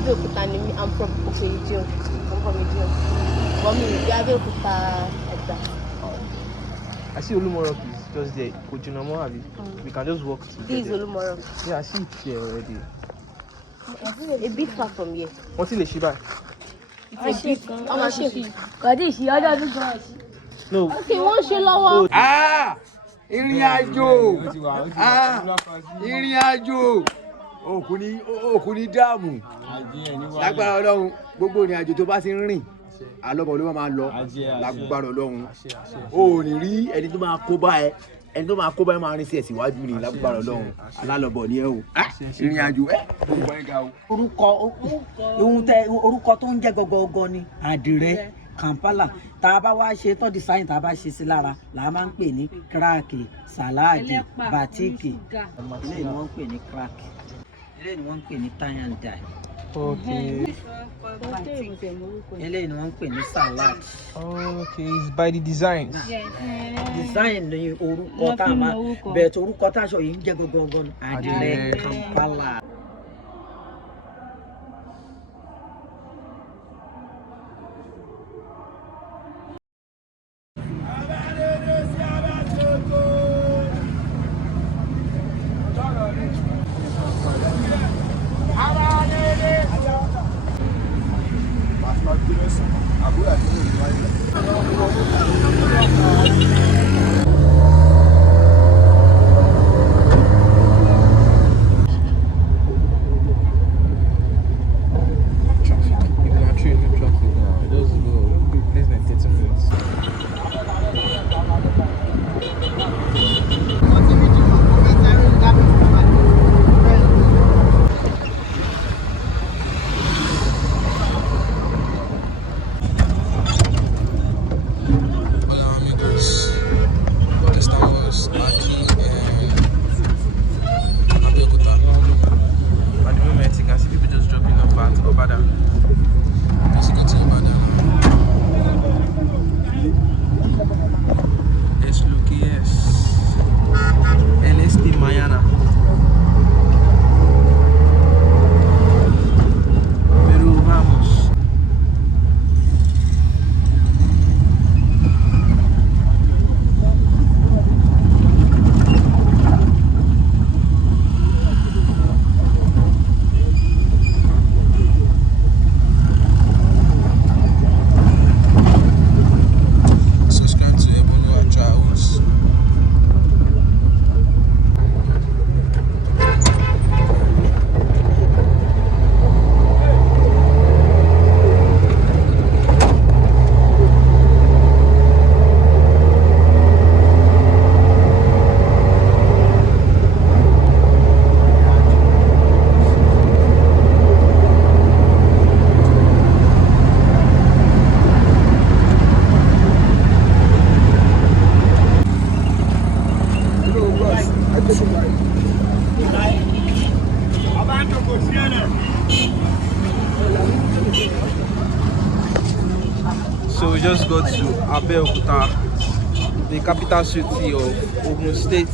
Abeokuta, I'm from Idimo. I'm from Idimo. But me, the Abeokuta like that. I see Olumo Rock is just there. We can just walk to This is Olumo Rock. Yeah, I see it here already. A bit far from here. What's in the Shiba? It's a bit. How much is it? No. Okay, one shillow. Irin àjò. Òkúni dáàmú. Lágbára Ọlọ́run, gbogbo ìrìn àjò tó bá ti ń rìn, àlọ́bọ̀ ló máa lọ. Lágbára Ọlọ́run. O ní rí ẹni tó máa kó bá ẹ. Ẹni tó máa kó bá ẹ máa rìn sí ẹ̀sìnwájú ni lágbára Ọlọ́run. Alálọ́bọ̀ ni ẹ o. Ìrìn àjò gbogbo ẹ ga o. Orúkọ tó ń jẹ́ gọgọgọ ni Adire Kampala. Tá a bá wá ṣe tó design tá a bá ṣe sí lára là á máa ń pè ní kíráàkì, sàláàdì, bàtíìkì. Eléyìí ni wọ́n ń pè ní kíráàkì. Eléyìí ni wọ́n ń pè ní tie and dye. Okay. Eléyìí ni wọ́n ń pè ní salad. Okay, it's by the design. Design ni orúkọ tá a máa bẹ̀ẹ̀ tó orúkọ tá a sọ yìí ń jẹ́ gọgọgọ ni Adire Kampala. So we just got to Abeokuta, the capital city of Ogun State,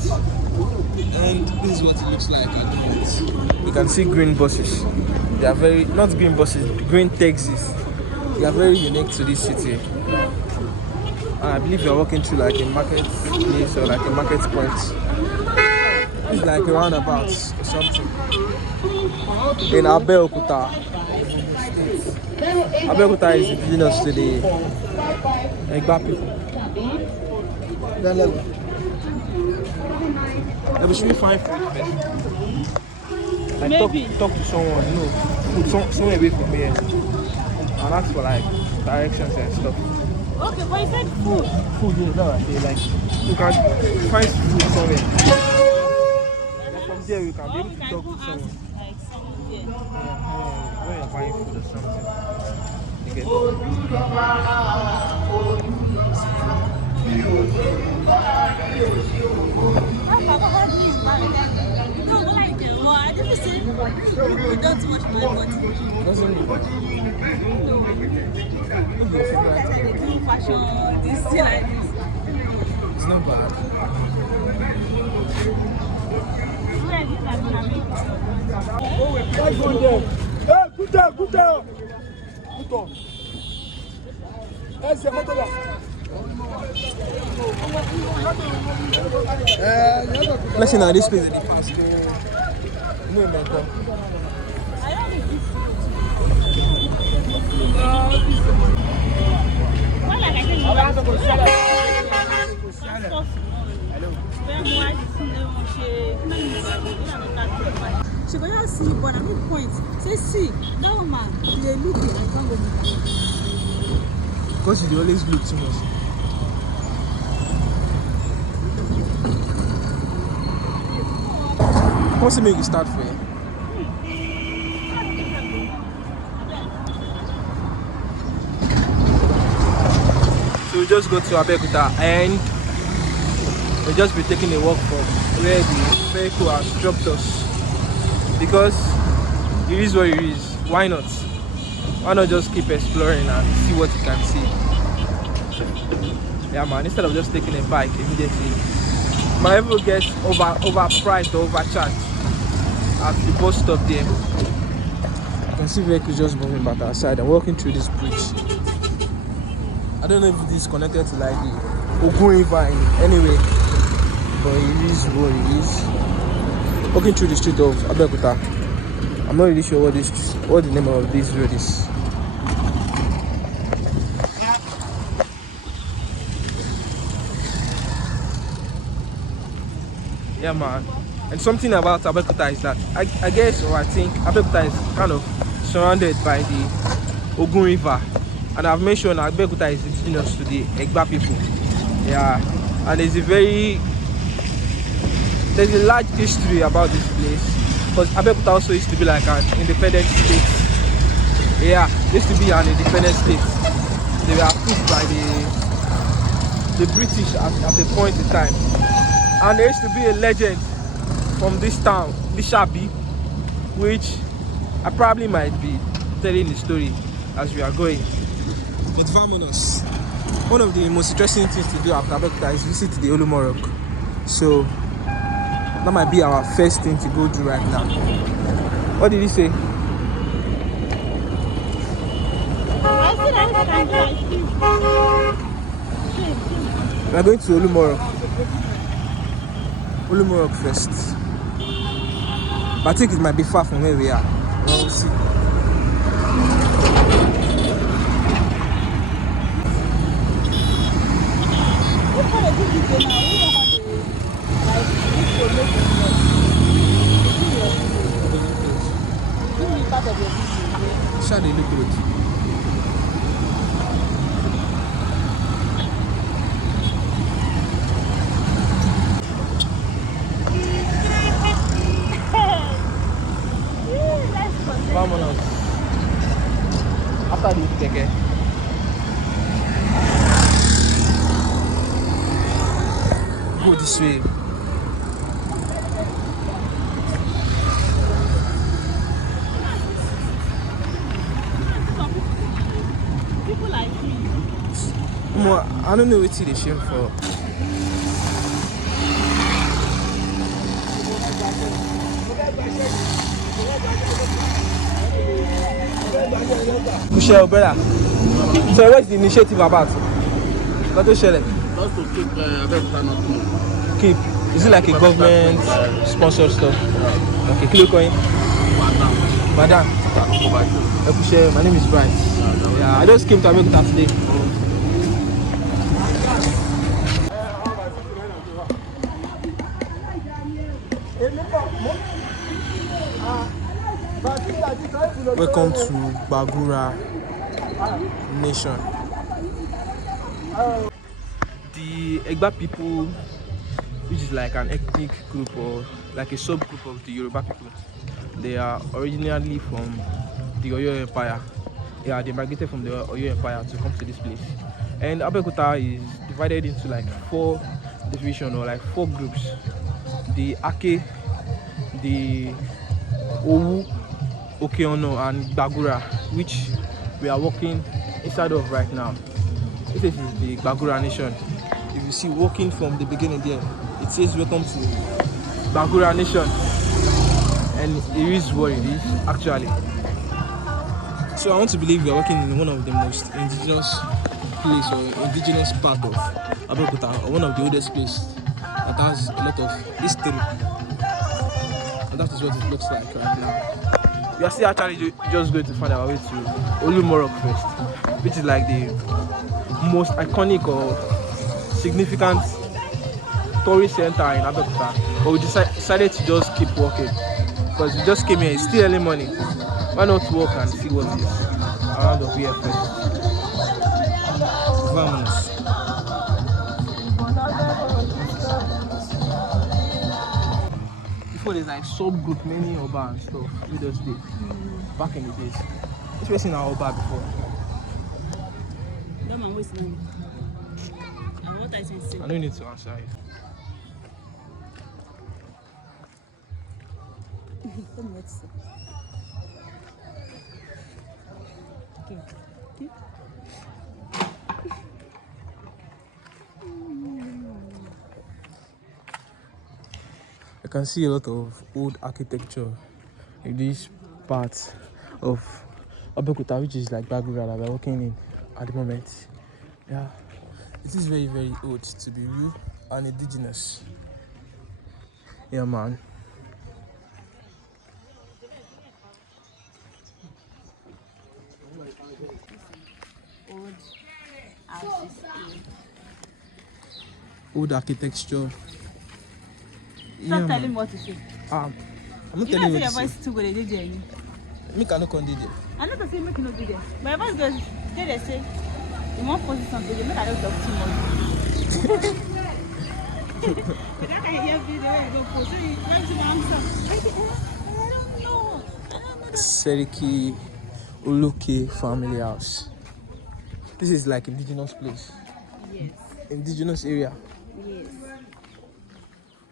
and this is what it looks like at the moment. You can see green buses. They are very, not green buses, green taxis. They are very unique to this city. And I believe you are walking through like a market place or like a market point. It's like a roundabout or something. In Abeokuta. Abeokuta is indigenous to the Egba people. Then we should find food first. Like talk to someone, food somewhere away from here. And ask for like directions and stuff. Okay, but you said food. Food, yeah, no, like you can find food somewhere. And from there we can be able to talk to someone. Like someone there. When you're buying food or something. You get it's not bad. Let's see now this place in the past. She go just see, but at no point say see that woman dey look it like can't go with you. Because you always look too much. What's the make you start for you? So we just go to Abeokuta and we'll just be taking a walk from where the vehicle has dropped us. Because it is what it is. Why not? Why not just keep exploring and see what you can see? Yeah man, instead of just taking a bike immediately. My people get overpriced or overcharged at the bus stop there. You can see vehicles just moving back outside and walking through this bridge. I don't know if this is connected to like the Ogun River in any way, but it is what it is. Walking through the street of Abeokuta. I'm not really sure what the name of this road is. Yeah man, and something about Abeokuta is that I guess, or I think Abeokuta is kind of surrounded by the Ogun River, and I've mentioned Abeokuta is indigenous to the Egba people. Yeah, and there's a large history about this place, because Abeokuta also used to be like an independent state. Yeah, it used to be an independent state. They were pushed by the British at the point in time. And there used to be a legend from this town, Lishabi, which I probably might be telling the story as we are going. But vamonos. One of the most interesting things to do after Abeokuta is visit the Olumo Rock. So that might be our first thing to go do right now. What did he say? We are going to Olumo Rock. Olumo Rock first. But I think it might be far from where we are. Well, we'll see. Sure, they look good. Vámonos. After the Itoku. Go this way. People like me. I don't know what they shame for. Michelle, brother. So what's the initiative about? What to share? Just to keep Abeokuta not to Keep. Is it like a government sponsored stuff? yeah. Okay, Kilo Coin. Madam. My name is Bright. Yeah, I just came to Abeokuta today. Welcome to Gbagura Nation. The Egba people, which is like an ethnic group or like a subgroup of the Yoruba people, they are originally from the Oyo Empire. Yeah, they migrated from the Oyo Empire to come to this place. And Abeokuta is divided into like 4 divisions or like 4 groups. The Ake, the Owu, Okeono and Gbagura, which we are walking inside of right now. This is the Gbagura Nation. If you see walking from the beginning there, it says welcome to Gbagura Nation. And it is what it is actually. So I want to believe we are working in one of the most indigenous place or indigenous part of Abeokuta, or one of the oldest places that has a lot of history. And that is what it looks like right now. We are still actually just going to find our way to Olumo Rock first, which is like the most iconic or significant tourist center in Abeokuta. But we decided to just keep walking because we just came here. It's still early morning. Why not walk and see what is around of here first? Vamos. Before there's like subgroup, many Oba and stuff. We just did back in the days. Which was in our Oba before? No man, what's name? And what I say? I don't need to answer it. Tell me what to say. Okay. I can see a lot of old architecture in this part of Abeokuta, which is like Gbagura that we're working in at the moment. Yeah, it is very, very old to be real and indigenous. Yeah, man. Old architecture. Stop telling me what to say. I'm not You telling know, you say your what to voice say. too good. They did there. Me cannot condemn it. I'm not saying make you not do there. My voice goes. They say you want to post something. They make I don't talk too much. But that kind of hear video where you don't post. So you want to answer. I don't know. Sodeke Cenotaph family house. This is like indigenous place. Yes. Indigenous area. Yes.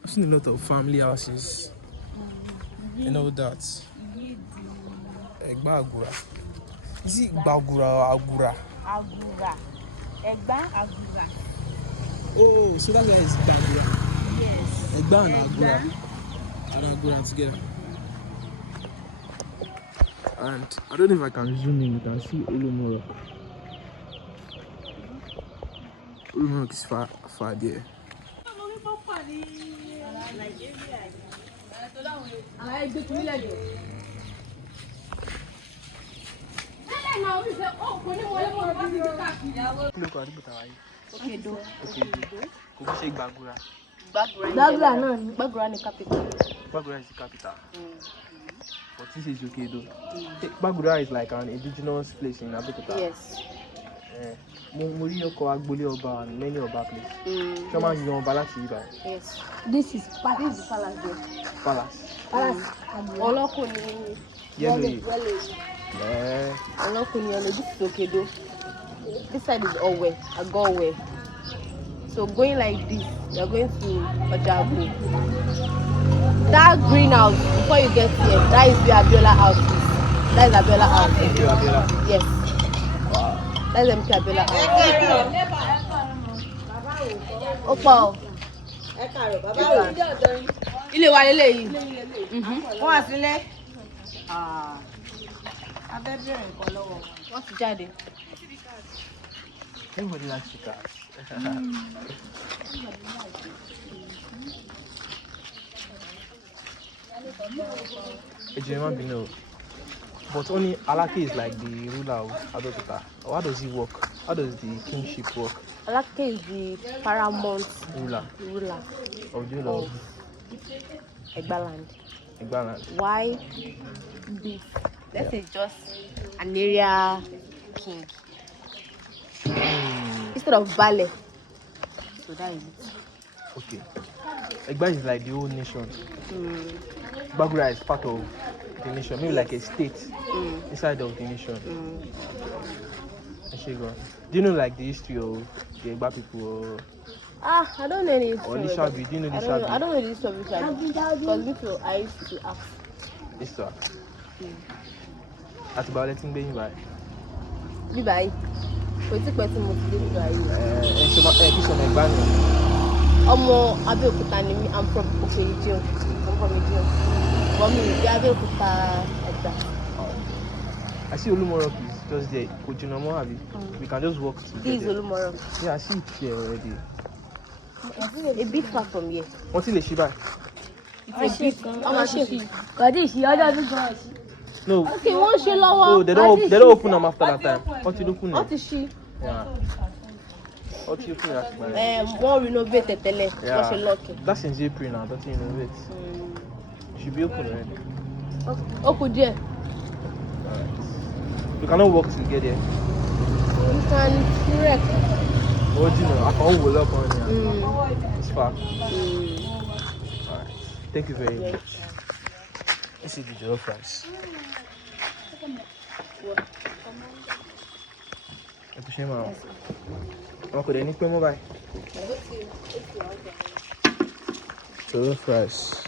I've seen a lot of family houses. You know that. Gbagura. Is it Gbagura or Agura? Agura. Egba Agura. Oh, so that's why it's Gbagura. Yes. Egba and Agura. And Agura together. And I don't know if I can zoom in. You can see Olumo Rock. Olumo Rock is far there. Gbagura. Gbagura ni capital. Gbagura is the capital. But this is okay though. Gbagura is like an indigenous place in Abeokuta. Yes. Muri Oko Agbole Oba and many Oba places. Someone is on Balati. Yes. This is the palace there. Palace. Oloko ni Yellow. Yeah. Oloko ni yellow. This is Okedo. This side is Owe, Agowe. So going like this, you're going to Ojago. That greenhouse, before you get here, that is where Abiola house is. That is Abiola house. Yes. Wow. That is MK Abiola house. Opo. Ilé wa leleyi. Wọ́n wá sílẹ̀. Abẹ́ bẹ̀rẹ̀ nǹkan lọ́wọ́. Wọ́n ti jáde. Everybody likes chickens. But only Alake is like the ruler of Abeokuta. How does he work? How does the kingship work? Alake is the paramount Ruler of the whole of Egbaland. Gbagura. Why this? This is just an area king. Instead of Bale. So that is it. Okay. Egba is like the whole nation. Gbagura is part of the nation, maybe like a state inside of the nation. Do you know like the history of the Egba people? Or I don't know any history. Or Lishabi? Do you know Lishabi? I don't know the history of Lishabi. Because before I used to ask. It's to At about letting be by. Bye. Kò tí pẹ́ tí mo ti dé nígbà yìí. Kí sọ ma Egba ni? Ọmọ Abeokuta ni mi. I'm from Idimo. But me, Abeokuta Egba. I I see Olumo Rock is just there. We can just walk to This is there. Olumo Rock. Yeah, I see it here already. A bit far from here. What's in the Shiba? It's a bit. How much is it? No. Okay, one she lower. Oh, they don't open them after that time. What you open What them? is she? Yeah. What you open that? One renovated tele. Yeah. What's she lucky? That's in April now. Don't you know it? It should be open already. Open there. Alright. We cannot walk to get there. You can trek. What do you know? I can't hold up on here. It's far. Alright. Thank you very much. Let's see the jollof rice. Jollof rice.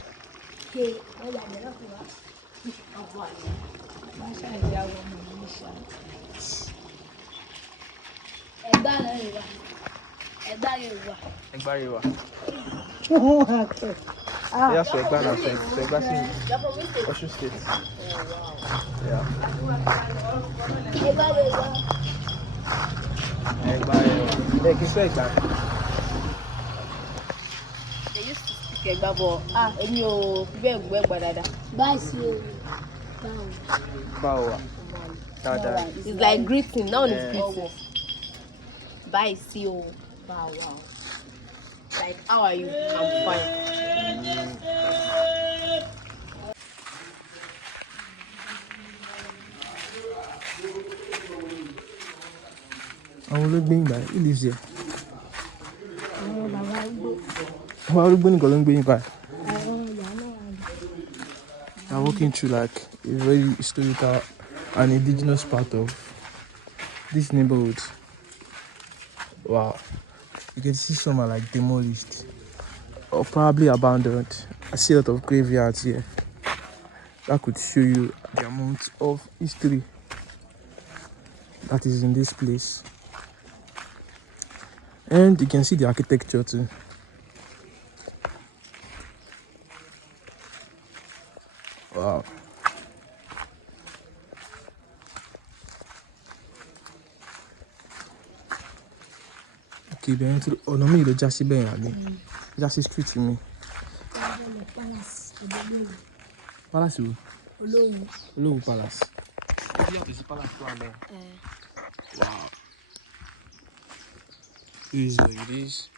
Gbagura. Yeah, so Gbagura, so Ogun State. Yeah. They used to speak Egba, but èmi ò fi bẹ́ẹ̀ gbọ́ Egba dáadáa. Bawa. It's like greeting. That one is greeting. Bye, see you. Wow. Like, how are you? I'm fine. He lives here. I'm walking through like a very historical and indigenous part of this neighborhood. Wow. You can see some are like demolished or probably abandoned. I see a lot of graveyards here. That could show you the amount of history that is in this place. And you can see the architecture too. Wow. Okay, then to no me the Jassy Ben again. Jassy street to me. Palace. Olomu Palace. This palace one there. Wow. Who is like this?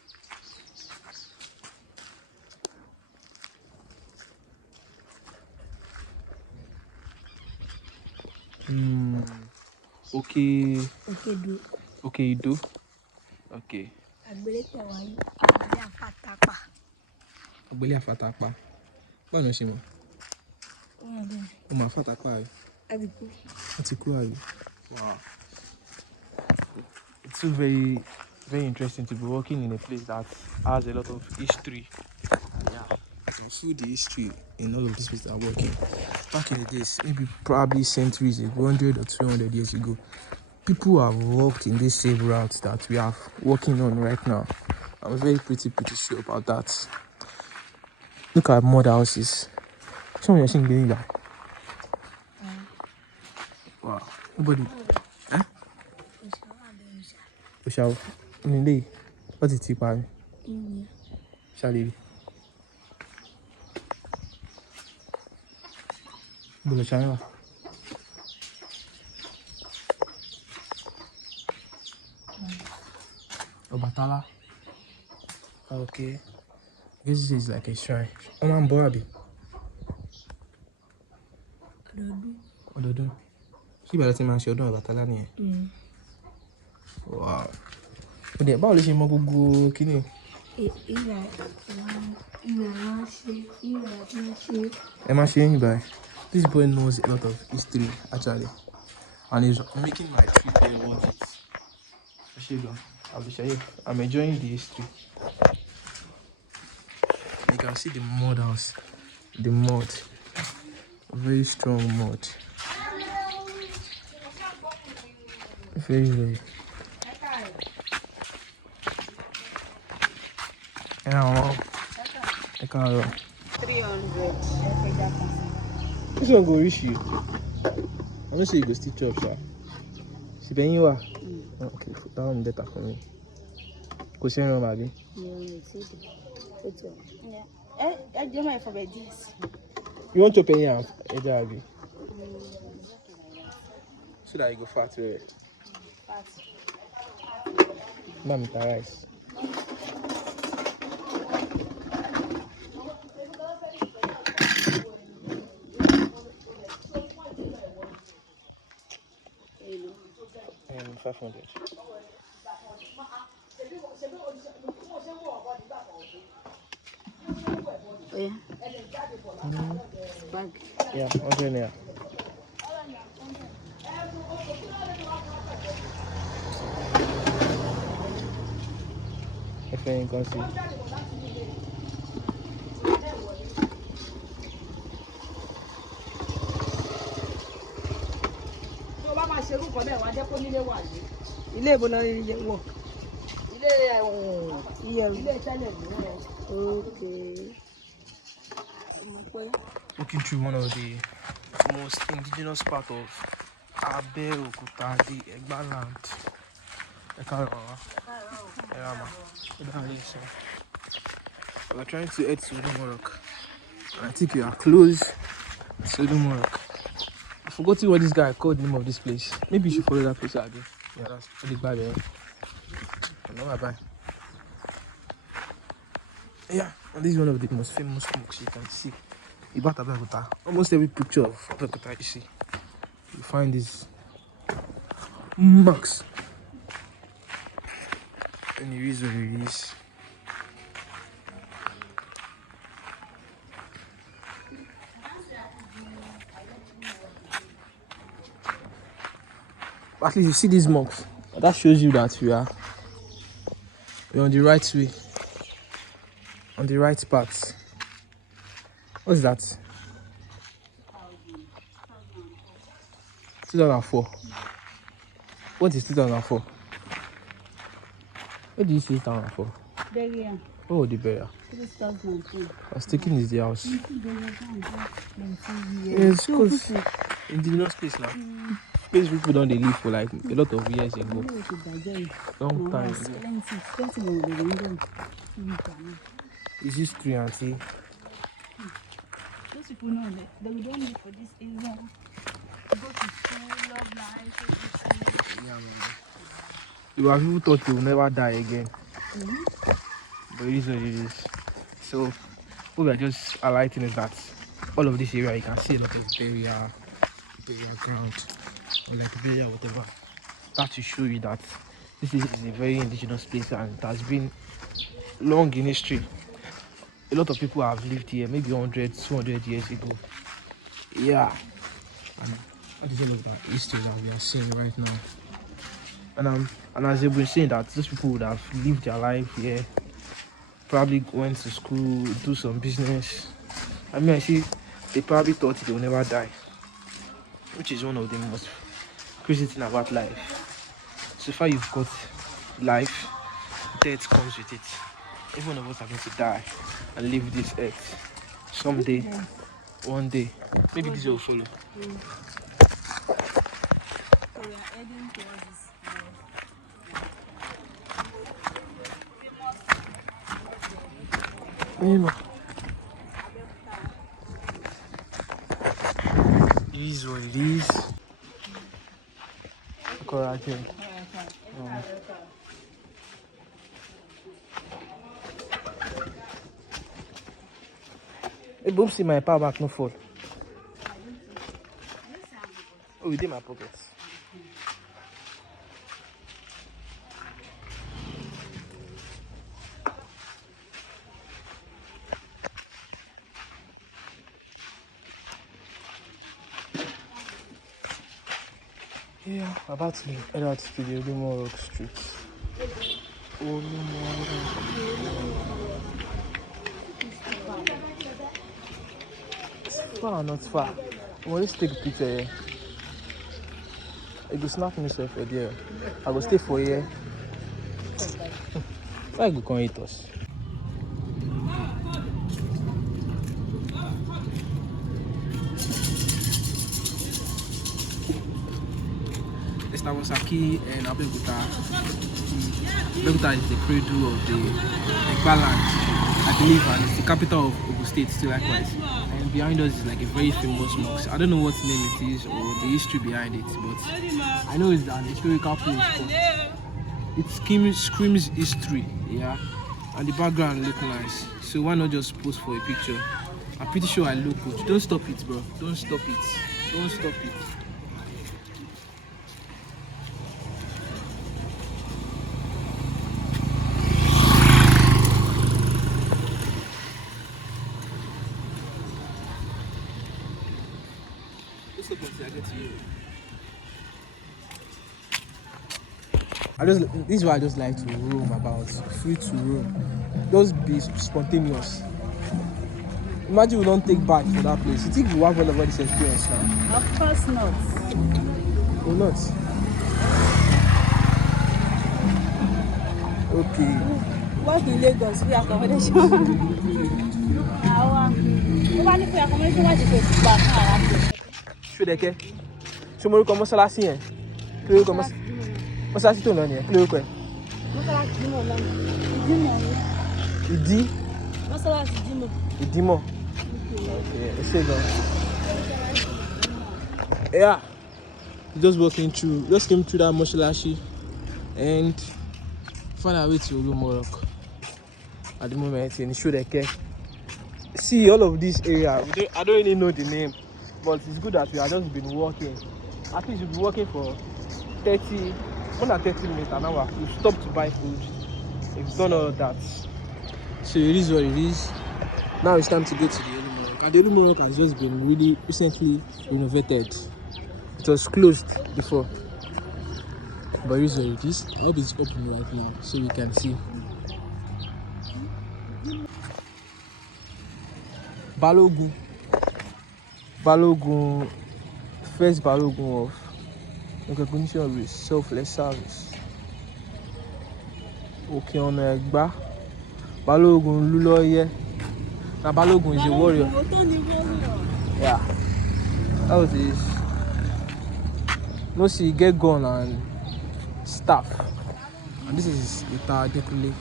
Okay. Okay, do. Okay. Agbele afatapa. Báwo ló ṣe mọ̀? Ó máa fatapa rẹ̀. Ó ti kú àrí. Wow. It's so very, very interesting to be working in a place that has a lot of history. Yeah. I can feel the history in all of these places that are working. Back in the days, maybe probably centuries ago, 100 or 200 years ago, people have walked in this same route that we are working on right now. I'm very pretty sure about that. Look at mud houses. Show me your thing doing that. Wow. Nobody. Eh? We shall. What is it, man? Shall we? Bolo channel. Obatala. Okay. This is like a shrine. I'm Borabi. Ododo. See by the time I show down Obatala ni. Wow. Ode báwo lè ṣe mọ̀ gbogbo kíni? This boy knows a lot of history actually, and he's making my trip very worth it. I'm enjoying the history. You can see the mud house, the mud, very strong mud, very. Yeah, I can't. 300. This one go reach you. I'm gonna say you go still chop, sir. See, when you are. Okay, that one better for me. Go see your baby. You want to pay him? So that you go fat, right? Mami, rice. And 500. Oh yeah. Bag. Yeah, 100 naira. If you can see. Ilé ìbò náà ní wọ̀. Ilé ìtẹ́lẹ̀ mìíràn. Okay. Walking through one of the most indigenous part of Abeokuta, the Egba land. We're trying to head to Olumo Rock. I think we are close to Olumo Rock. I forgot what this guy called the name of this place. Maybe you should follow that place again. Yeah, that's really bad. No, bye. Yeah, and this is one of the most famous mosques you can see. About Abeokuta. Almost every picture of Abeokuta you see, you find these mosques. And it is what it is. At least you see these mosques. That shows you that we're on the right way, on the right path. What's that? 2004. What is 2004? What did you say 2004? Burial. Oh, the burial. 2002. I was taking this the house. It's because indigenous place now. Place people don't they live for like a lot of years ago. Long time ago. Is this tree, auntie? Those people know that they don't live for this area. Go to school, love life, Yeah, man. You have people thought they will never die again. But it is what it is. So what we are just highlighting is that all of this area you can see a lot of burial ground, or like burial whatever. That to show you that this is a very indigenous place and it has been long in history. A lot of people have lived here maybe 100, 200 years ago. Yeah. And that is all of that history that we are seeing right now. And as you've been saying that those people would have lived their life here, probably went to school, do some business. I mean, I see they probably thought they will never die, which is one of the most crazy thing about life. So far you've got life, death comes with it. Every one of us are going to die and leave this earth someday, one day. Maybe this will follow. So we are heading towards this. It is what it is. Correct. Hey, boom, see my power back no fall. Oh, it's in my pockets. Yeah, about to head out to the Olumo Rock Street. Olumo Rock. It's far or not far? Well, let's take a picture here. I go snap myself for there. I go stay for here. Why go come eat us? That was Ake and Abeokuta. Abeokuta is the cradle of the Igbaland, I believe, and it's the capital of Ogun State, still likewise. And behind us is like a very famous mosque. I don't know what name it is or the history behind it, but I know it's an historical place. It screams history, yeah, and the background look nice. So why not just pose for a picture? I'm pretty sure I look good. Don't stop it, bro. Don't stop it. Don't stop it. Just stop until I get to you. This is why I just like to roam about, free to roam. Just be spontaneous. Imagine we don't take back for that place. You think we have all of this experience now? Of course not. Or not? Okay. Work in Lagos, free accommodation. Free accommodation, why did you go back? Sodeke. Ṣé mo rí kọ mọ́sálásí yẹn? Kí ló rí kọ mọ́sálásí tó ń lọ nìyẹn? Kí ló rí kọ ẹ̀? Mọ́sálásí Idimo lọ́nà. Idimo. Ìdí? Mọ́sálásí Idimo. Idimo. Okay, let's say that. Yeah. Just walking through, just came through that mọ́sálásí and found our way to Olumo Rock at the moment in Sodeke. See all of this area. I don't really know the name, but it's good that we have just been walking. I think we've been walking for more than 30 minutes an hour. We've stopped to buy food. We've done all that. So it is what it is. Now it's time to go to the Olumo Rock. And the Olumo Rock has just been really recently renovated. It was closed before. But it is what it is. I hope it's open right now so we can see. Balogun, first Balogun of recognition with selfless service. Okay, on Egba, Balogun Luloye. Now Balogun is a warrior. Yeah, that was this. No, see, get gun and staff. And this is Itoku Adire.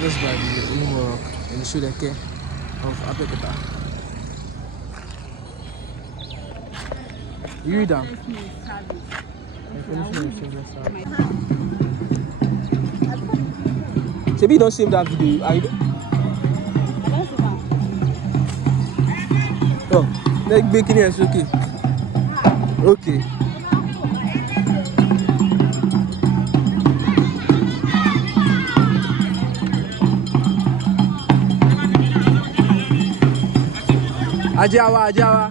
Just by the Olumo Rock and the Sodeke of Abeokuta. You read them? Maybe don't save that video. Oh, let's make it okay. Okay. Ajawa.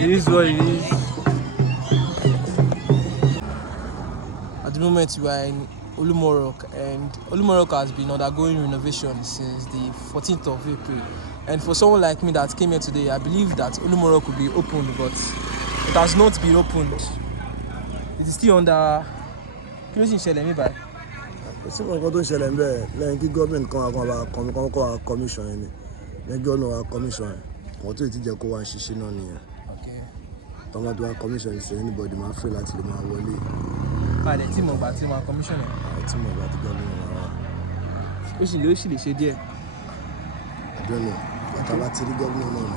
It is what it is. At the moment we are in Olumo Rock, and Olumo Rock has been undergoing renovation since the 14th of April. And for someone like me that came here today, I believe that Olumo Rock will be opened, but it has not been opened. It is still under. Kí ló sì ń ṣẹlẹ̀ ní báyìí? Sí nǹkan tó ń ṣẹlẹ̀ ńbẹ̀ lẹ́yìn kí gọ́ọ̀mẹ̀ntì kan kọ́ commission yẹn ni lẹ́gbẹ́ ọ̀nà wa commission yẹn wọ́n tó ti jẹ́ kó wá ṣiṣẹ́ náà nìyẹn. Tọ́mọ tó wá commission yẹn ṣe anybody máa fẹ́ láti lè máa wọlé. Báyìí tí mo gbà tí mo commission yẹn. Tí mo gbà tí gọ́ọ̀mẹ̀ntì máa wá. Ó sì lè ṣe díẹ̀. Àdéhùn bàtà bá ti rí gọ́ọ̀mẹ̀ntì náà ni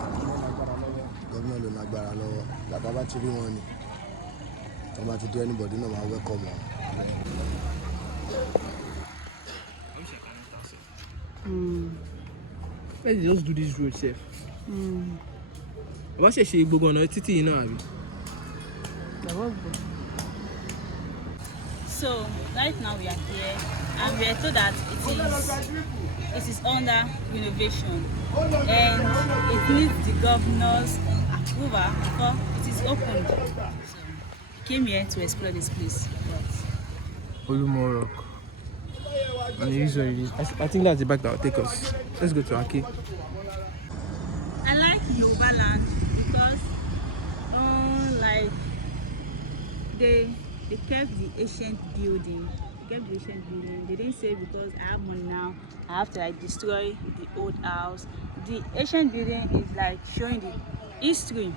gọ́ọ̀mẹ̀ntì ló lágbára lọ́wọ́ bàtà bá ti rí wọn ni tọ́mọ ti dé anybody náà máa welcome wọn. Let's just do this road safe. What's she gbogbo ọ̀nà títí yìí náà àbí? So right now we are here, and we are told that it is under renovation, and it needs the governor's approval before it is opened. So we came here to explore this place. Olumo Rock. And it is what it is. I think that's the back that will take us. Let's go to Ake. I like Yoruba land because like they kept the ancient building. They didn't say because I have money now I have to like destroy the old house. The ancient building is like showing the history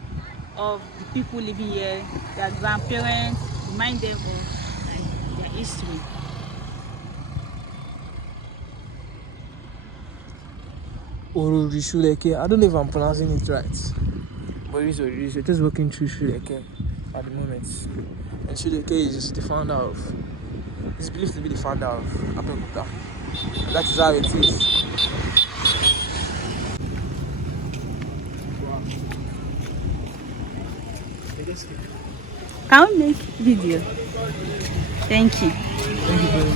of the people living here, their grandparents, remind them of like their history. Sodeke. I don't know if I'm pronouncing it right. But it is what it is. We're just walking through Sodeke at the moment. And Sodeke is the founder of, he's believed to be the founder of Abeokuta. That is how it is. Can we make video? Thank you. Thank you very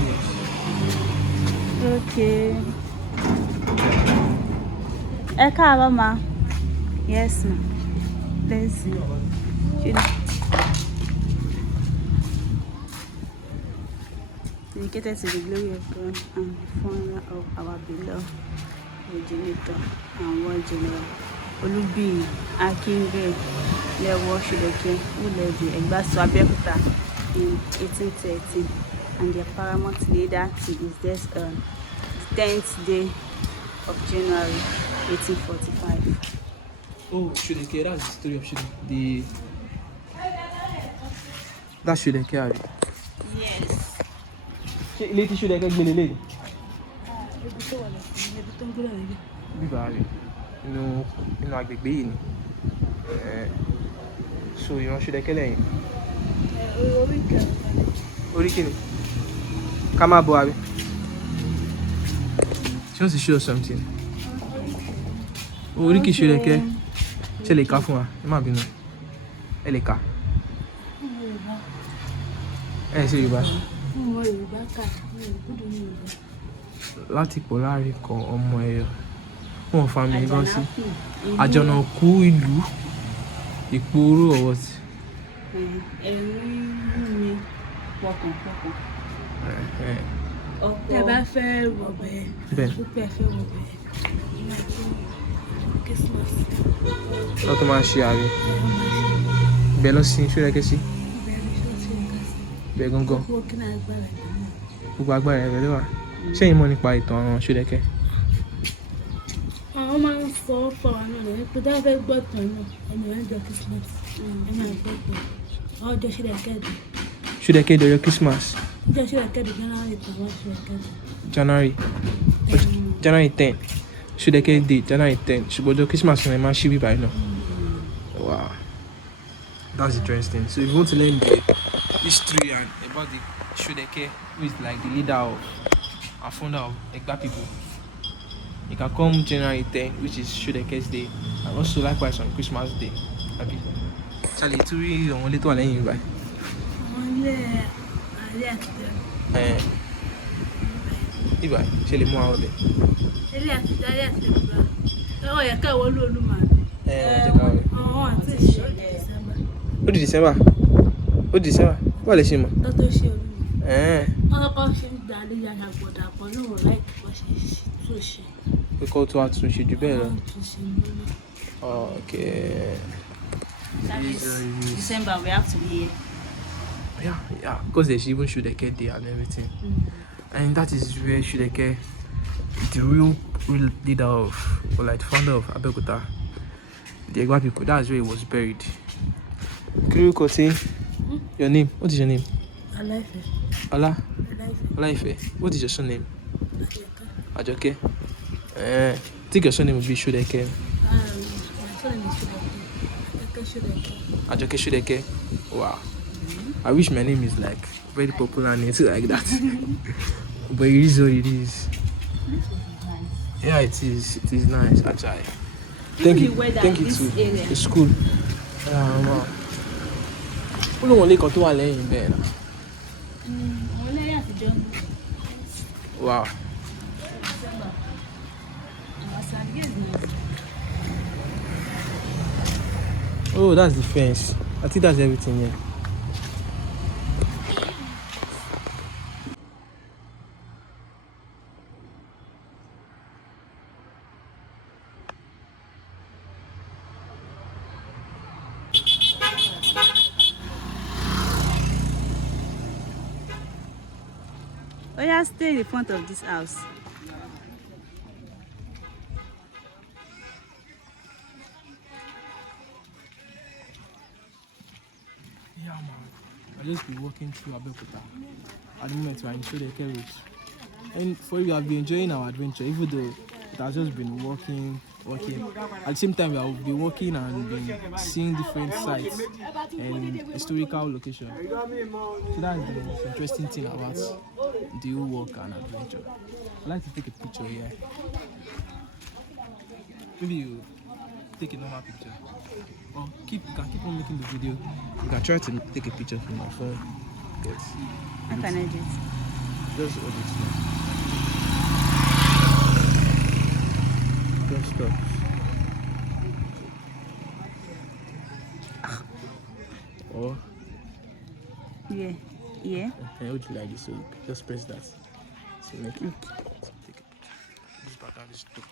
much. Okay. Eka ma. Yes, ma. Let's see. Dedicated to the glory of God and the founder of our beloved originator and world general, Olubi Akinge Lewo Sodeke, who led the Abeokuta in 1830, and their paramount leader to his death on 10th day of January 1845. Oh, Sodeke, that's the story of Sodeke. That's Sodeke. Yes. Ilé tí Sodeke gbé lélẹ̀. Bíbá rẹ̀ nínú agbègbè yìí ni. So ìran Sodeke lẹ́yìn. Orí kìíní. Ká má bọ̀ àbí. She wants to show us something. Orí kìí Sodeke. Ṣé lè ká fún wa? Ẹ má bínú. Ẹ lè ká. Ẹ ṣe Yorùbá. Láti pọ̀ láàrin kan ọmọ ẹyọ wọn fa mi gan sí àjọnàkú ìlú ìpòrò ọwọ́ tí. mi pọkànpọkàn. Tẹ́ bá fẹ́ wọ̀bẹ̀ púpẹ̀ fẹ́ wọ̀bẹ̀ Christmas. Lọ́tọ́ máa ń ṣe ààrẹ ibẹ̀ lọ sí Sodeke sí ibẹ̀ gangan gbogbo agbára ẹ̀rọ ló wà. Ṣé ẹ̀yin mọ̀ nípa ìtàn àwọn Sodeke? Àwọn máa ń sọ fún wa náà ní pé dáa fẹ́ gbọ́ tàn náà ẹni rẹ̀ ń jọ Christmas ẹni àgbọ̀ pọ̀ ọjọ́ Sodeke dé. Sodeke dọ̀yọ̀ Christmas. Ọjọ́ Sodeke dé January tó wá Sodeke dé. January 10. Sodeke dé January 10. Ṣùgbọ́n ọjọ́ Christmas ni ẹ máa ń ṣí bíbá yìí náà. Wow, that's interesting. So if you want to learn the history and about the Sodeke, who is like the leader of and founder of Egba people, you can come January 10, which is Sodeke's day, and also likewise on Christmas Day. Charlie, to read on little and any right. Ibai, Charlie, more out there. Oh, yeah, can we do man? Oh, What did December? What December? What is it? That's what she. Ọlọ́pàá ṣe ń gbà níyà àgbọ̀dà pọ̀ lóòrò láìpẹ́ bọ́ ṣe tó ṣe. We call to àtúnṣe jù bẹ́ẹ̀ lọ. Okay. That is December, we have to be here. Yeah, because there's even Sodeke Day and everything. And that is where Sodeke, the real leader of, or like the founder of Abeokuta, the Egba people, that's where he was buried. Can you say your name? What is your name? Alaife. What is your surname? Ajoke. I think your surname will be Sodeke. My surname is Sodeke. Ajoke Sodeke. Wow. I wish my name is like very popular and it's like that. But it is what it is. Yeah, it is. It is nice actually. Thank you to the school. Olumo Rock tó wà lẹ́yìn bẹ́ẹ̀ náà. Wow. Oh, that's the fence. I think that's everything here. Oh yeah, stay in the front of this house. Yeah, man. I'll just be walking through Abeokuta. At the moment, we're in Sodeke route. And for you, I've been enjoying our adventure, even though it has just been walking. At the same time, we have been walking and been seeing different sites and historical locations. So that's the most interesting thing about the whole walk and adventure. I'd like to take a picture here. Maybe you take a normal picture. Or you can keep on making the video. You can try to take a picture from my phone. Yes. How can I do it? Just hold it now. Just stop. Or Yeah. Yeah. can hold it like this, so you just press that. So make it take a picture. This background is dope.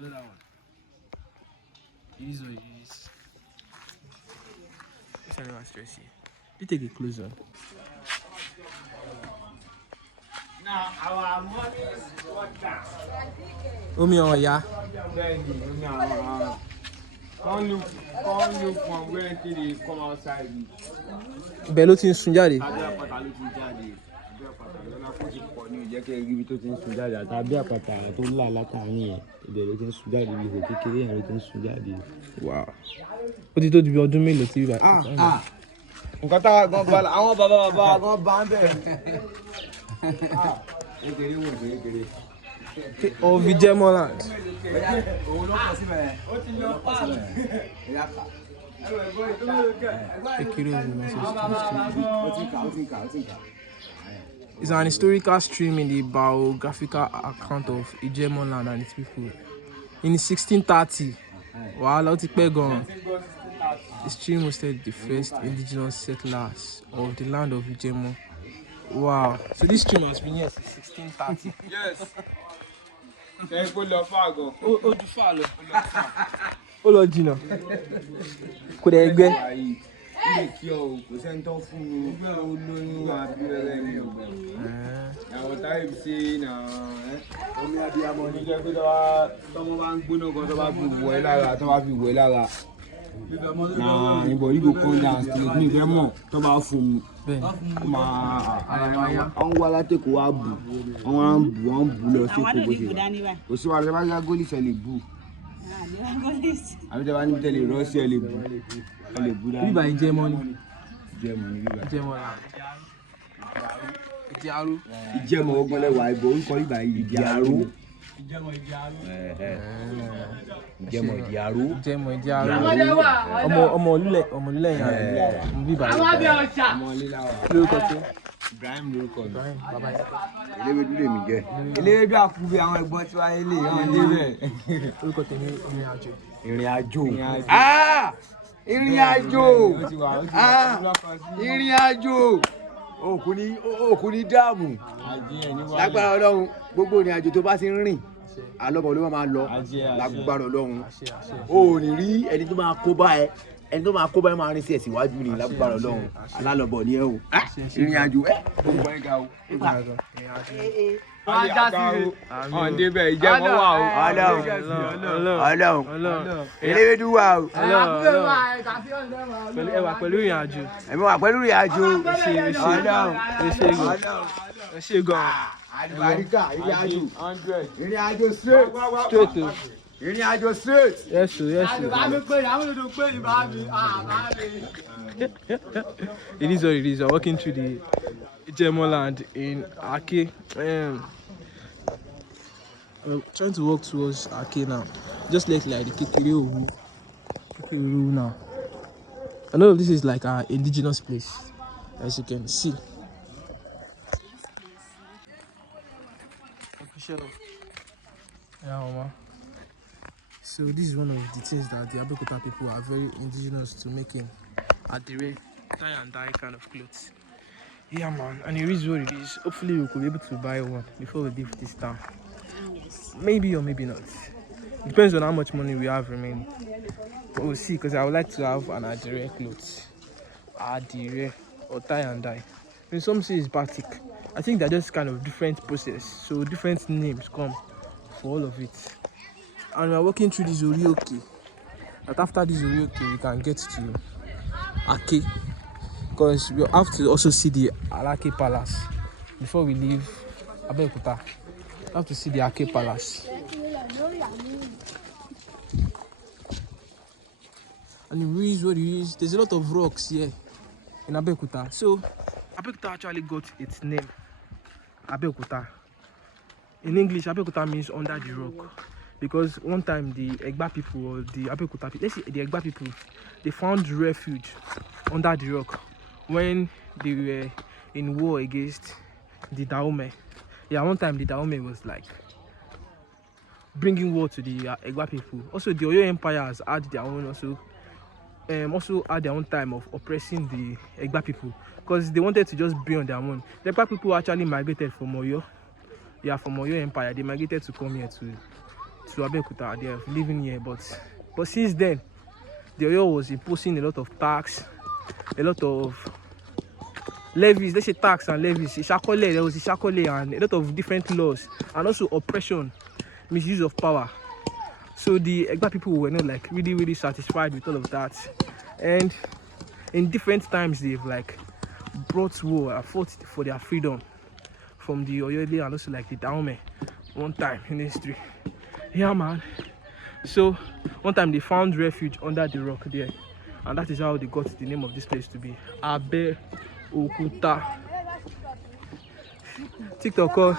That one. It is what it is. It's not even stressy. You take a close up. Now, our money is water. Omi on ya. Can't look from where they come outside. Ibẹ̀ ló ti ń sun jáde. Abeokuta ló ti jáde. Abeokuta lọ́nà kó ti pọ̀ ní ìjẹ́ kí ibi tó ti ń sun jáde àti Abeokuta tó là látàrin yẹn ibẹ̀ ló ti ń sun jáde ibi ìhò kékeré yẹn ló ti ń sun jáde. Wow. Ó ti tó di bí ọdún mélòó tí ibà. Nǹkan táwa gan bá àwọn bàbá gan bá ń bẹ̀rẹ̀. Kékeré wò sí kékeré. Of Ijemoland. Òun ló pọ̀ síbẹ̀ yẹn. Ó ti lọ pààlù. Ìyá kà. It's an historical stream in the biographical account of Ijemoland and its people. In 1630, wow, the stream hosted the first indigenous settlers of the land of Ijemo. Wow, so this stream has been here since 1630. Yes. Ṣé kó lọ fà gan? Ó ju fà lọ. Ó lọ jìnnà. Kò dẹ̀ gbẹ́. Ilé kí ọ kò sẹ́ni tó fún mi ó lóyún abẹ́rẹ́ mi ò gbẹ̀. Àwọn táyé ṣe nà omi abiyamọ ní jẹ́ pé tọ́mọ bá ń gbóná gan tó bá fi wọ̀ ẹ́ lára na ìbọn yìí kò come down straight ní ìfẹ́ mọ̀ tó bá fún mi wọ́n wá látẹ̀kọ̀ wá bù wọ́n bù lọ sí èkó bó ṣe wà kò sí wàhálà bá yá gólì ṣe lè bù àbí tẹ́ bá níbi tẹ́ lè rọ́ sí ẹ lè bù dáa. Bíbá Ìjẹ̀mọ́ ni. Ìjẹ̀mọ́ ni bíbá. Ìjẹ̀mọ́ la. Ìjẹ̀arú. Ìjẹ̀mọ́ ọgbọ́n lẹ́wà ìbò orúkọ bíbá yìí Ìjẹ̀arú. Ìjẹ̀mọ́ Ìjẹ̀arú. Ọmọ olúlẹ̀ yẹn bíbá yìí. Ọmọ lílá wa. Lórúkọ tó. Ibrahim lórúkọ mi. Bàbá yẹn. Eléwédú lèmi jẹ. Eléwédú àkúbẹ àwọn ẹ̀gbọ́n tí wàá lè hàn débẹ̀. Orúkọ tèmi ìrìn àjò. Ìrìn àjò. Ìrìn àjò. Ìrìn àjò. Òkú ní dáàmú. Lágbára Ọlọ́run gbogbo ìrìn àjò tó bá ti ń rìn alọ́bọ̀ ló máa lọ lágbára Ọlọ́run. O ò ní rí ẹni tó máa kó bá ẹ. Ẹni tó máa kó bá ẹ máa rìn sí ẹ̀ síwájú ní lágbára Ọlọ́run. Alálọ́bọ̀ ni ẹ o. Ìrìn àjò ẹ. Gbogbo ẹ ga o. Wọ́n á já sí i. Ọ̀n débẹ̀ Ìjẹ̀mọ́ wà o. Ọlọ́run. Eléwédú wà o. Ẹ wà pẹ̀lú ìrìn àjò. Ẹ̀mí wà pẹ̀lú ìrìn àjò. Ẹ ṣe gan. Àdìbàríkà ìrìn àjò. Ìrìn àjò straight. ìrìn àjò straight. Yes, sir. Yes, sir. It is what it is. We're walking through the Idimo land in Ake. We're trying to walk towards Ake now. Just like the Kekere now. I know this is like our indigenous place, as you can see. Yeah, Mama. So this is one of the things that the Abeokuta people are very indigenous to making. Adire, tie and dye kind of clothes. Yeah, man, and it is what it is. Hopefully we could be able to buy one before we leave this town. Maybe or maybe not. Depends on how much money we have remaining. But we'll see, because I would like to have an Adire clothes. Adire or tie and dye. In some say it's batik. I think they're just kind of different process. So different names come for all of it. And we are walking through this Orioke. But after this Orioke, we can get to Ake. Because we have to also see the Ake Palace before we leave Abeokuta. We have to see the Ake Palace. And it is what it is. There's a lot of rocks here in Abeokuta. So Abeokuta actually got its name, Abeokuta. In English, Abeokuta means under the rock. Because one time the Egba people, or the Abeokuta people, let's say the Egba people, they found refuge under the rock when they were in war against the Dahomey. Yeah, one time the Dahomey was like bringing war to the Egba people. Also, the Oyo Empire has had their own also had their own time of oppressing the Egba people because they wanted to just be on their own. The Egba people actually migrated from Oyo. Yeah, from Oyo Empire, they migrated to come here to Abeokuta. They are living here, but since then, the Oyo was imposing a lot of tax, a lot of levies. Let's say tax and levies. There was Ishakole and a lot of different laws, and also oppression, misuse of power. So the Egba people were not like really satisfied with all of that, and in different times they've like brought war and fought for their freedom from the Oyole and also like the Dahomey one time in history. Yeah, man. So one time they found refuge under the rock there, and that is how they got the name of this place to be Abeokuta. TikTok call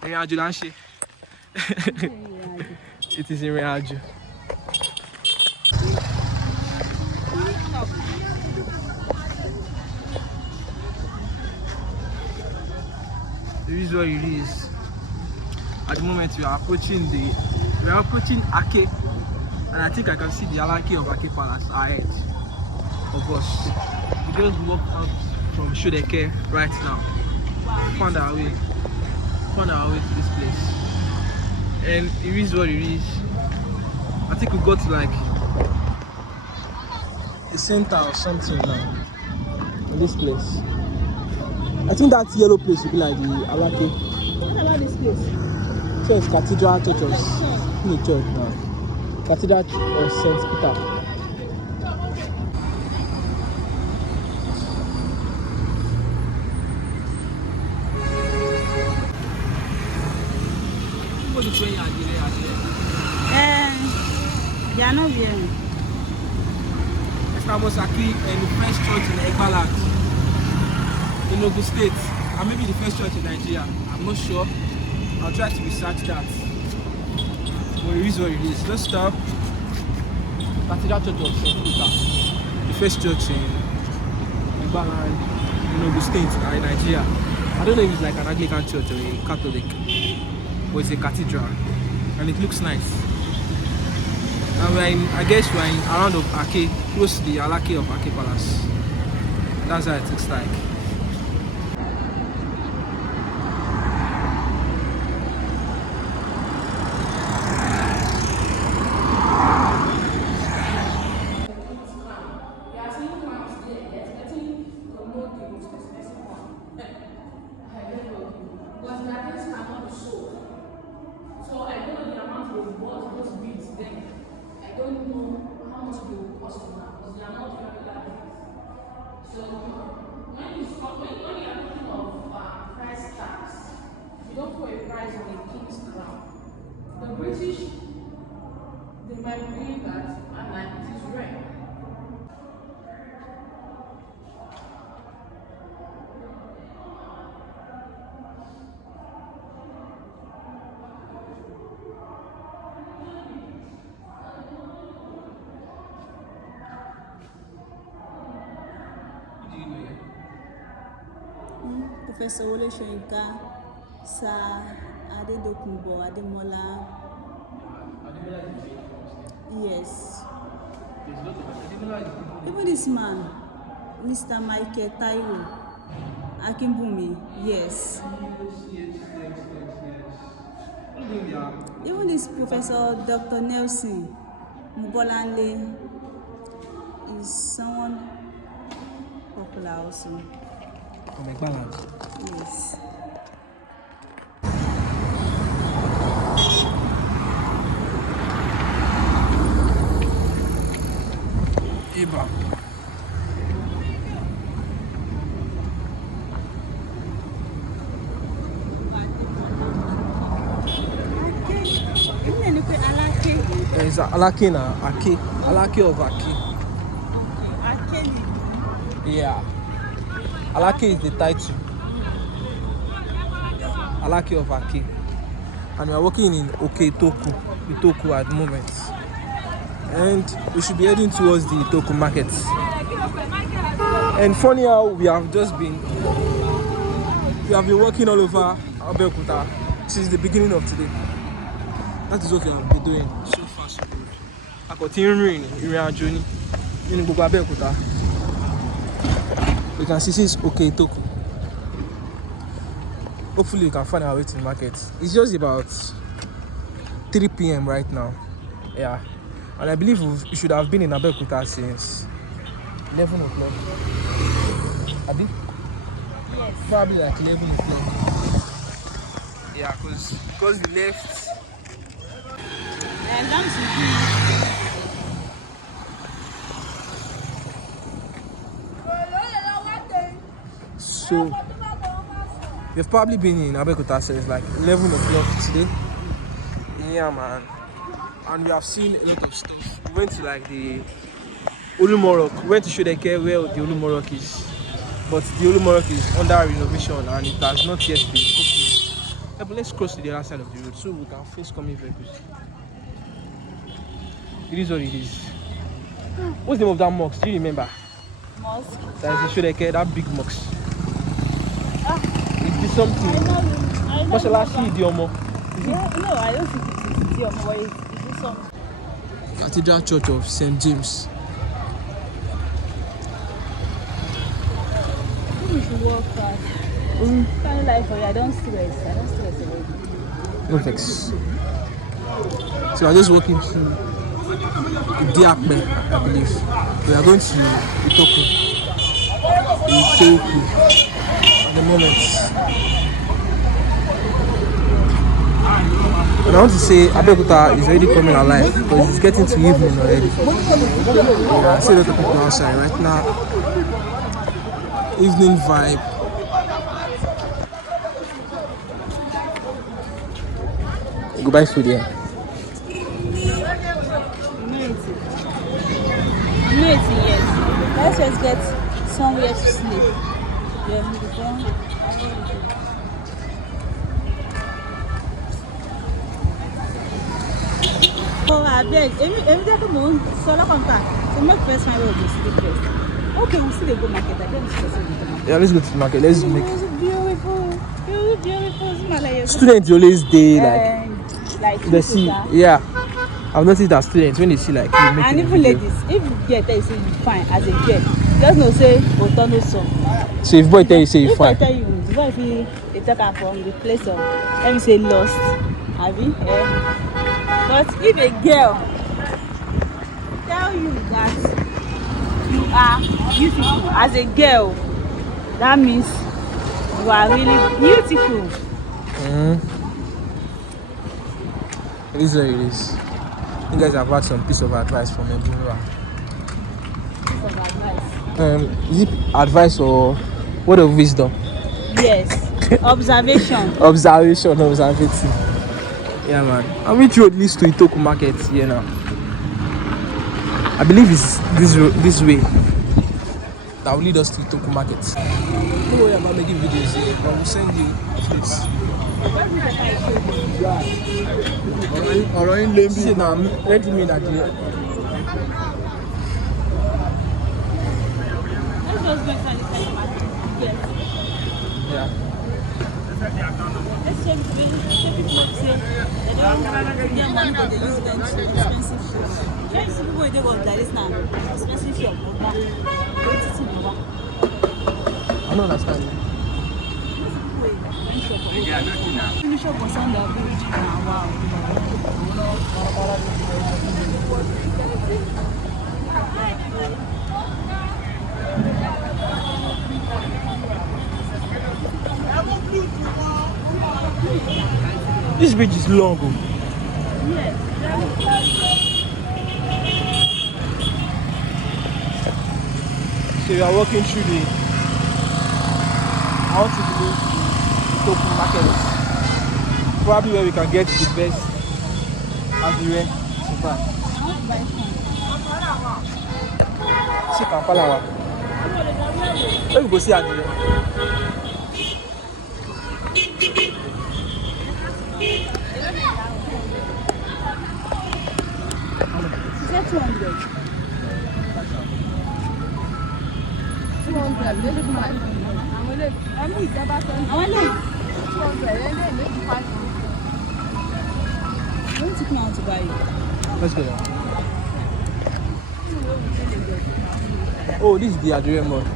Ajulanshi. It is in Reaju. This is what it is. At the moment we are approaching Ake, and I think I can see the Alaki of Ake Palace ahead of us. We just walked out from Sodeke right now. Found our way to this place. And it is what it is. I think we got to like a center or something now in this place. I think that yellow place will be like the Alake. What about this place? So it's Cathedral Church of the church now. Cathedral of St. Peter. They are not here. Estamos aquí in the first church in Ake Palace, in Ogun State, and maybe the first church in Nigeria. I'm not sure. I'll try to research that. But it is what it is. Let's stop. Cathedral Church of St. Peter, the first church in Gbagura, in Ogun State, in Nigeria. I don't know if it's like an Anglican church or a Catholic, but it's a cathedral, and it looks nice. And I guess we're in around of Ake, close to the Alake of Ake Palace. That's how it looks like. So when you might believe that and it is rare. Professor Wole Soyinka, Sir Adedokunbo Ademola. Yes. Even this man, Mr. Michael Taiwo Akimbumi. Yes. Even this Professor Dr. Nelson Mubolanle is someone popular also. Yes. Iba. It's Alake na Ake. Alake of Ake. Yeah. Alake is the title. Alake of Ake. And we are working in Itoku at the moment. And we should be heading towards the Itoku market. And funny how we have been working all over Abeokuta since the beginning of today. That is what we have been doing. So far so good. I continue in journey in Abeokuta. We can see this Itoku. Hopefully we can find our way to the market. It's just about 3 p.m. right now. Yeah. And I believe we should have been in Abeokuta since 11 o'clock. Abi? Yes. Probably like 11 o'clock. Yeah, because we left. So we've probably been in Abeokuta since like 11 o'clock today. Yeah, man. And we have seen a lot of stuff. We went to like the Olumo Rock. We went to Sodeke where the Olumo Rock is. But the Olumo Rock is under renovation and it has not yet been opened. Yeah, but let's cross to the other side of the road so we can face coming vehicles. It is what it is. What's the name of that mosque? Do you remember? Mosque. That is in Sodeke, that big mosque. Is this something? I know. Moshalasi Idimo. Yeah, no, I don't think it's Idimo, but it's something. Cathedral Church of St. James. We should work hard. Can't lie for you, I don't stress already. No vex. So we're just walking to Diakbe, I believe. We are going to Itoku at the moment. And I want to say Abeokuta is already coming alive because it's getting to evening already. Yeah, I see a lot of people outside right now. Evening vibe. Goodbye food here. Yes. Let's just get somewhere to sleep. Then we go. Oh, I beg. Every mo solo contact. So make first find where we sleep first. Okay, we'll still go market. I don't stress anything. Yeah, let's go to the market. Let's make. It's beautiful. Students always they like they see. Yeah, I've noticed that students when they see like you make and even ladies, if you tell you say you fine as a girl, just no say otono so. So if boy tell you say you fine. If I tell you, the boy feel they take her from the place of let me say lost, abi? But if a girl tell you that you are beautiful as a girl, that means you are really beautiful. It is what it is. You guys have had some piece of advice from Gbagura. Piece of advice. Is it advice or word of wisdom? Yes. Observation. Observation. Yeah, man. And which road leads to Itoku market here now? I believe it's this way that will lead us to Itoku Market. Don't worry about making videos here, but we'll send you this. See now, let me that here. Let's just go inside the market. Yes. Yeah. Let's check people say they don't have money, but they use them to expensive shop. Can you see people they go like this now? Expensive shop. I don't understand. Finish up on Sunday. Wow. This bridge is long. Yes. So we are walking through the out to the Itoku Market. Probably where we can get the best Adire so far. See Kampala. Let me go see Adire. She said 200. 200. Don't take me out to buy it. Let's go there. Oh, this is the Adire Mosque.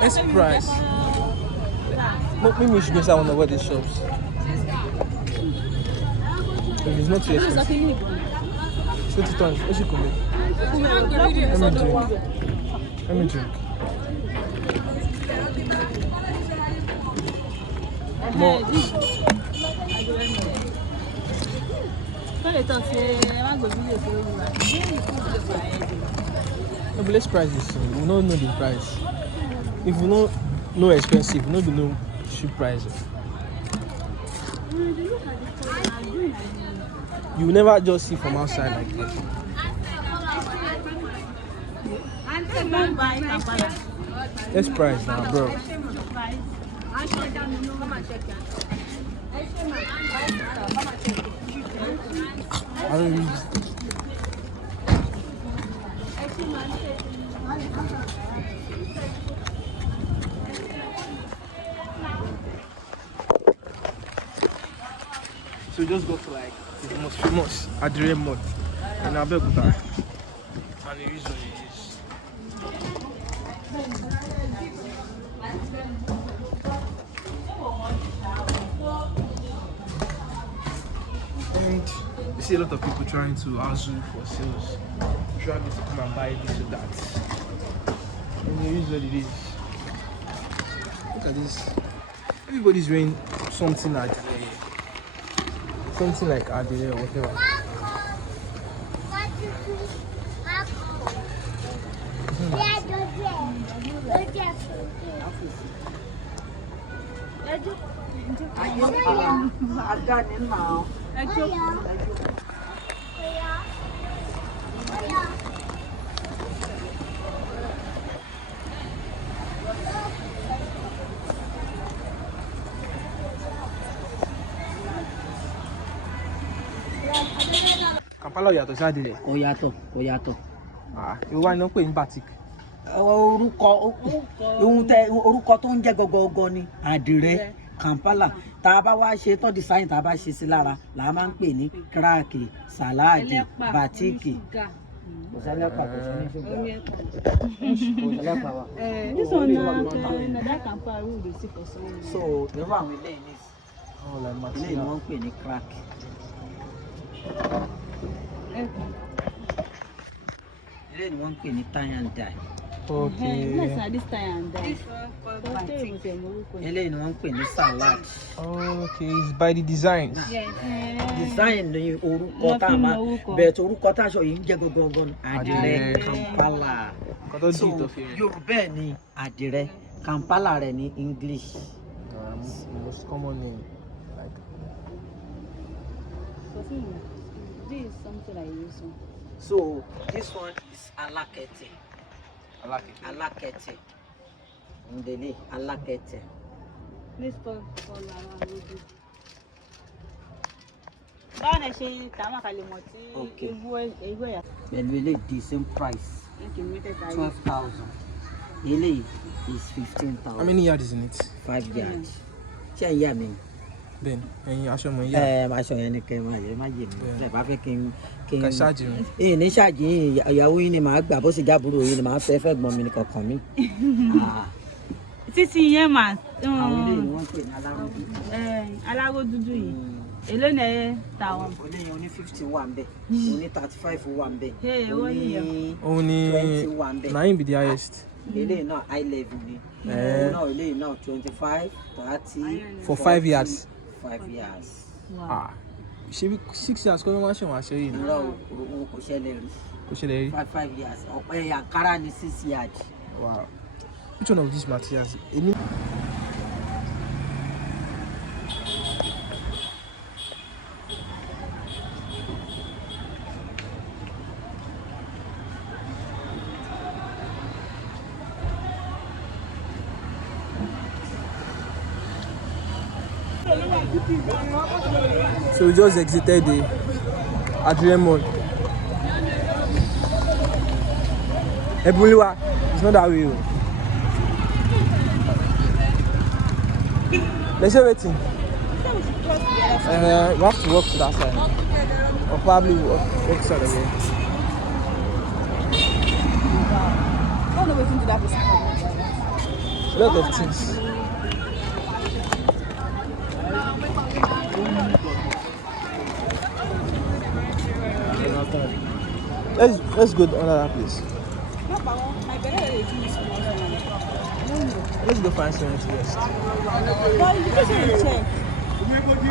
Let's price. Maybe we should go inside one of these shops. If it's not too expensive. So to turn, what should come in? Let me drink. More. No, but let's price this thing. We don't know the price. If we know no expensive, we don't know cheap price. You will never just see from outside like this. Let's price now, bro. I don't use. So we just go to like the most famous Adire Mosque in Abeokuta, and the reason is and you see a lot of people trying to hustle for sales, trying to come and buy this or that, and the reason it is. Look at this. Everybody's wearing something like Adire or whatever. Kampala yàtọ̀ sí Adire. Ó yàtọ̀, ó yàtọ̀. Ìwọ ni wọ́n pè ní batik. Orúkọ tó ń jẹ́ gọgọgọ ni Adire Kampala. Tá a bá wá ṣe tó design tá a bá ṣe sí lára là á máa ń pè ní kíráàkì, sàláàdì, bàtíìkì. This one na that Kampala we dey see for so irú àwọn eléyìí ní eléyìí ni wọ́n ń pè ní crack. Eléyìí ni wọ́n ń pè ní tie and dye. Okay. Let's add this tie and dye. Eléyìí ni wọ́n ń pè ní salad. Okay, it's by the designs. Design ni orúkọ tá a máa bẹ̀ẹ̀ tó orúkọ tá a sọ yìí ń jẹ́ gangan Adire Kampala. So Yorùbá ẹ̀ ní Adire Kampala rẹ̀ ní English. Most common name. Like. So this is something I use. So this one is Alakete. Alakete. Ndele Alakete. This for Lararodu. Báwo ni ṣe tàwọn kalẹ̀ mọ̀ tí ewu ẹ̀yà. Pẹ̀lú eléyìí the same price. 12,000. Eléyìí is 15,000. How many yards is in it? 5 yards. Ṣé ẹ̀yin yà mí? Ben, ẹ̀yin aṣọ mọ̀ yà. Aṣọ yẹn ni kẹ́ máa yẹ má yé mi. Ṣé bá fẹ́ kí n Ká ṣáàjì mi. Ní ṣáàjì yín ìyàwó yín ni màá gbà bó sì jábúrò yín ni màá fẹ́ gbọ́n mi ní kankan mi. Títí yẹn mà. Àwọn ilé ni wọ́n pè ní alárodú. Aláró dúdú yìí. Èló ni ẹ ta wọn? Olóyin oní 50 wà ń bẹ̀, oní 35 wà ń bẹ̀, oní 20 wà ń bẹ̀. Na him be the highest. Eléyìí náà high level ni. Eléyìí náà 25, 30. For 5 yards. 5 years. Ah, ṣe bí 6 years kọ́ ló máa ń ṣe wọ́n aṣọ yìí ni. Irọ́ òun kò ṣẹlẹ̀ rí. Kò ṣẹlẹ̀ rí. 5 years. Ọ̀pẹ Ankara ni 6 yards. Wow. Which one of these materials? So we just exited the Adire Market. Ebuliwa, it's not that way. Let's say waiting. We have to walk to that side. Or probably walk to the side again. I don't know what to do that for. A lot of things. Let's go to another place. Let's go find somewhere to rest. I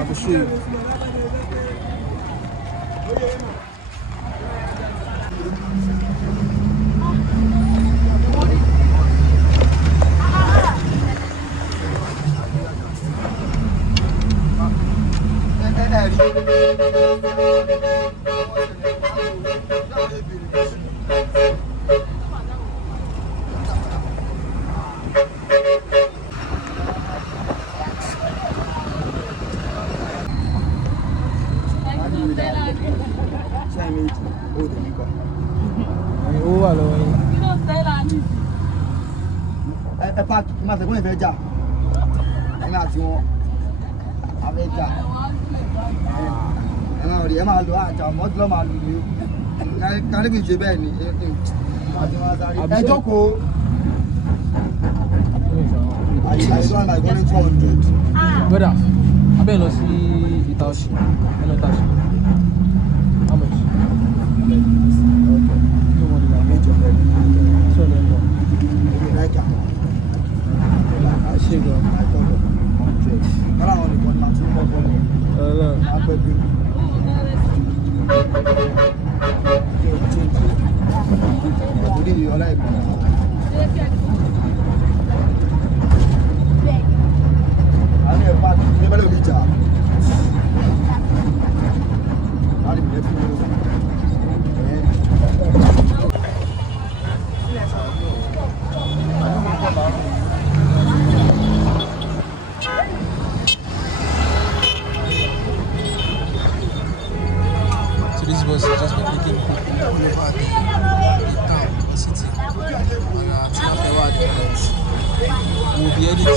will show you. Ẹ pa máa ṣe kún ìfẹ́ jà ẹ̀mí àti wọn àfẹ́ jà ẹ máa rí ẹ máa lọ àjà mọ́tò lọ́ máa lù mí kárí kì í ṣe bẹ́ẹ̀ ni ẹ jókòó àìsàn àmà ìgbọ́n ní 200. Brother, abẹ́ lọ sí Itaoshi. How much? So this bus has just been taking people all over the town, the city, and we'll be heading to